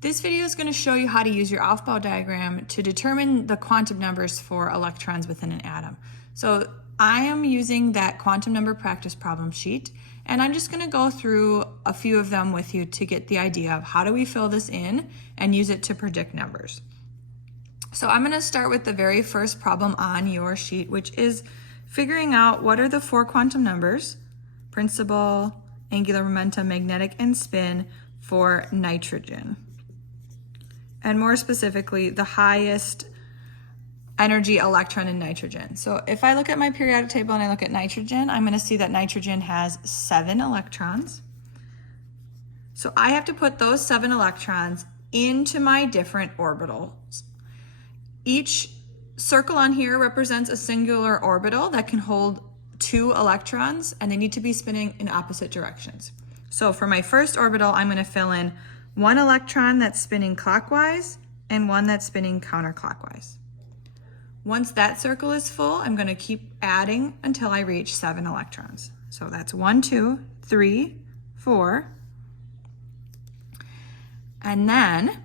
This video is going to show you how to use your Aufbau diagram to determine the quantum numbers for electrons within an atom. So I am using that quantum number practice problem sheet, and I'm just going to go through a few of them with you to get the idea of how do we fill this in and use it to predict numbers. So I'm going to start with the very first problem on your sheet, which is figuring out what are the four quantum numbers, principal, angular momentum, magnetic, and spin for nitrogen. And more specifically, the highest energy electron in nitrogen. So if I look at my periodic table and I look at nitrogen, I'm going to see that nitrogen has 7 electrons. So I have to put those 7 electrons into my different orbitals. Each circle on here represents a singular orbital that can hold 2 electrons, and they need to be spinning in opposite directions. So for my first orbital, I'm going to fill in 1 electron that's spinning clockwise and 1 that's spinning counterclockwise. Once that circle is full, I'm going to keep adding until I reach 7 electrons. So that's 1, 2, 3, 4. And then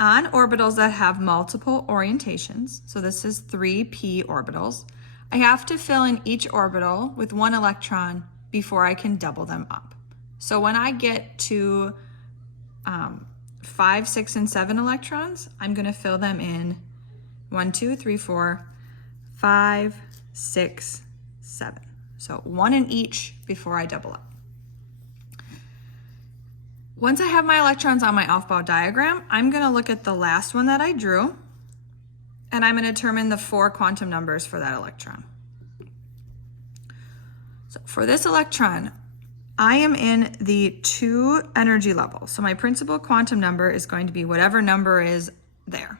on orbitals that have multiple orientations, so this is 3p orbitals, I have to fill in each orbital with 1 electron before I can double them up. So when I get to 5, 6, and 7 electrons, I'm going to fill them in 1, 2, 3, 4, 5, 6, 7. So 1 in each before I double up. Once I have my electrons on my Aufbau diagram, I'm going to look at the last one that I drew, and I'm going to determine the 4 quantum numbers for that electron. So for this electron, I am in the 2 energy level. So my principal quantum number is going to be whatever number is there.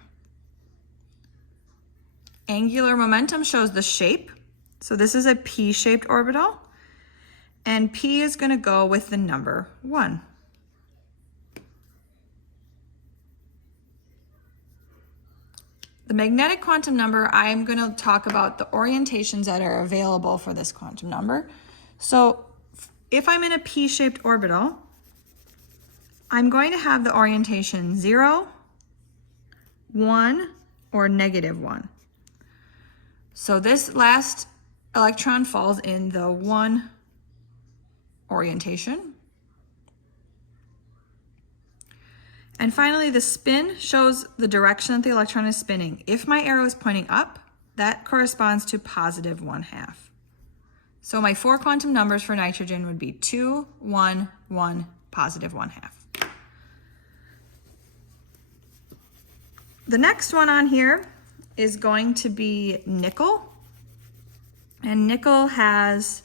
Angular momentum shows the shape. So this is a p-shaped orbital, and p is going to go with the number 1. The magnetic quantum number, I'm going to talk about the orientations that are available for this quantum number. So if I'm in a p-shaped orbital, I'm going to have the orientation 0, 1, or -1. So this last electron falls in the 1 orientation. And finally, the spin shows the direction that the electron is spinning. If my arrow is pointing up, that corresponds to +1/2. So my 4 quantum numbers for nitrogen would be 2, 1, 1, +1/2. The next one on here is going to be nickel. And nickel has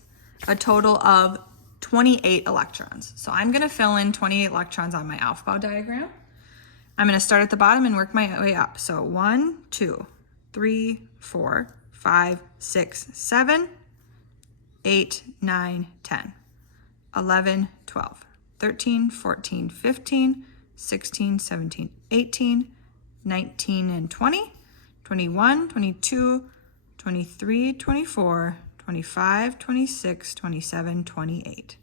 a total of 28 electrons. So I'm going to fill in 28 electrons on my Aufbau diagram. I'm going to start at the bottom and work my way up. So 1, 2, 3, 4, 5, 6, 7, 8, 9, 10, 11, 12, 13, 14, 15, 16, 17, 18, 19, and 20, 21, 22, 23, 24, 25, 26, 27, 28.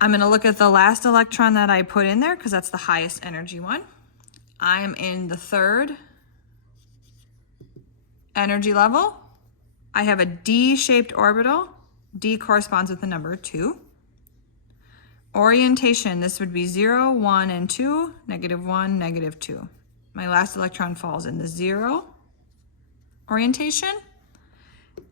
I'm going to look at the last electron that I put in there because that's the highest energy one. I'm in the 3rd energy level. I have a D-shaped orbital. D corresponds with the number 2. Orientation, this would be 0, 1, and 2, -1, -2. My last electron falls in the 0 orientation,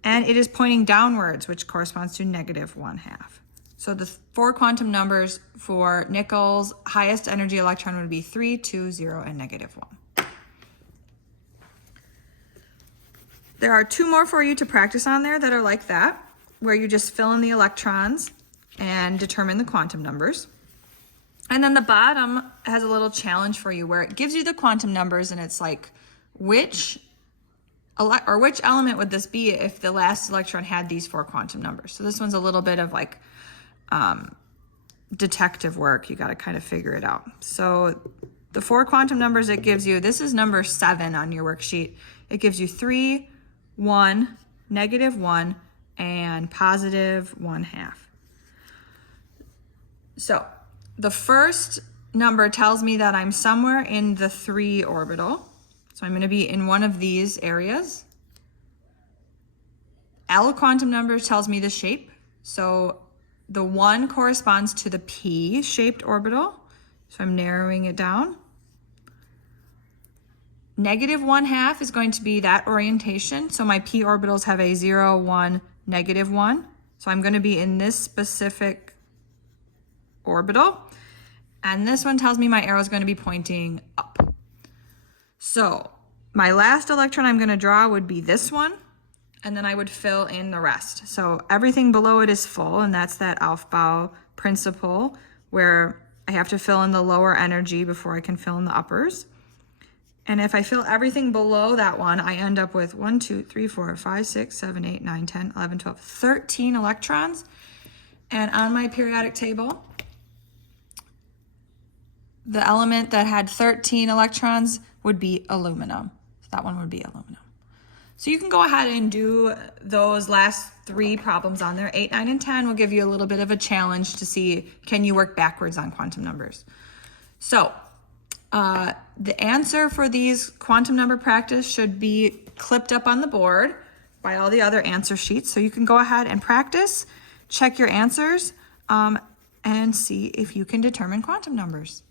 and it is pointing downwards, which corresponds to -1/2. So the 4 quantum numbers for nickel's highest energy electron would be 3, 2, 0, and -1. There are 2 more for you to practice on there that are like that, where you just fill in the electrons and determine the quantum numbers. And then the bottom has a little challenge for you where it gives you the quantum numbers, and it's like, which element would this be if the last electron had these 4 quantum numbers? So this one's a little bit of like detective work. You got to kind of figure it out. So the 4 quantum numbers it gives you, this is number 7 on your worksheet. It gives you 3, 1, -1, and +1/2. So the first number tells me that I'm somewhere in the 3 orbital. So I'm going to be in one of these areas. L quantum number tells me the shape. So the 1 corresponds to the P-shaped orbital. So I'm narrowing it down. -1/2 is going to be that orientation. So my p orbitals have a 0, 1, -1. So I'm going to be in this specific orbital. And this one tells me my arrow is going to be pointing up. So my last electron I'm going to draw would be this one. And then I would fill in the rest. So everything below it is full, and that's that Aufbau principle where I have to fill in the lower energy before I can fill in the uppers. And if I fill everything below that one, I end up with 1, 2, 3, 4, 5, 6, 7, 8, 9, 10, 11, 12, 13 electrons. And on my periodic table, the element that had 13 electrons would be aluminum. So that one would be aluminum. So you can go ahead and do those last 3 problems on there. 8, 9, and 10 will give you a little bit of a challenge to see, can you work backwards on quantum numbers? So the answer for these quantum number practice should be clipped up on the board by all the other answer sheets. So you can go ahead and practice, check your answers, and see if you can determine quantum numbers.